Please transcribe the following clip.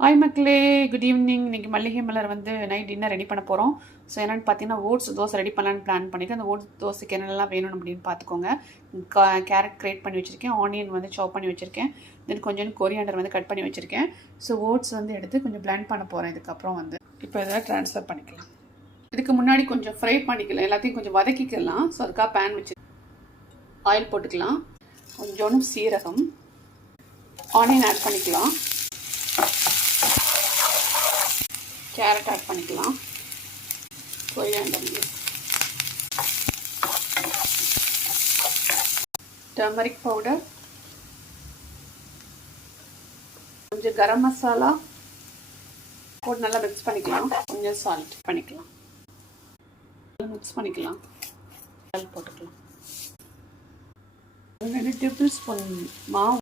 Hi மக்களே, good evening. இன்றைக்கி மல்லிகை மலர் வந்து நைட் டின்னர் ரெடி பண்ண போகிறோம். ஸோ என்னென்னு பார்த்தீங்கன்னா, ஓட்ஸ் தோசை ரெடி பண்ணலான்னு பிளான் பண்ணிவிட்டு, அந்த ஓட்ஸ் தோசைக்கு என்னெல்லாம் வேணும் அப்படின்னு பார்த்துக்கோங்க. கேரட் கிரேட் பண்ணி வச்சுருக்கேன், ஆனியன் வந்து சாப் பண்ணி வச்சுருக்கேன், தென் கொஞ்சம் கொரியாண்டர் வந்து கட் பண்ணி வச்சுருக்கேன். ஸோ ஓட்ஸ் வந்து எடுத்து கொஞ்சம் பிளெண்ட் பண்ண போகிறேன். இதுக்கப்புறம் வந்து இப்போ இதெல்லாம் ட்ரான்ஸ்ஃபர் பண்ணிக்கலாம். இதுக்கு முன்னாடி கொஞ்சம் ஃப்ரை பண்ணிக்கலாம், எல்லாத்தையும் கொஞ்சம் வதக்கிக்கலாம். ஸோ அதுக்காக பேன் வச்சு ஆயில் போட்டுக்கலாம். கொஞ்சோண்டு சீரகம், ஆனியன் ஆட் பண்ணிக்கலாம், கேரட் ஆட் பண்ணிக்கலாம், கொரியாண்டர் லீவ்ஸ், டர்மரிக் பவுடர், கொஞ்சம் கரம் மசாலா போட்டு நல்லா மிக்ஸ் பண்ணிக்கலாம். கொஞ்சம் சால்ட் பண்ணிக்கலாம், மிக்ஸ் பண்ணிக்கலாம், போட்டுக்கலாம். 2 டேபிள் ஸ்பூன் மாவு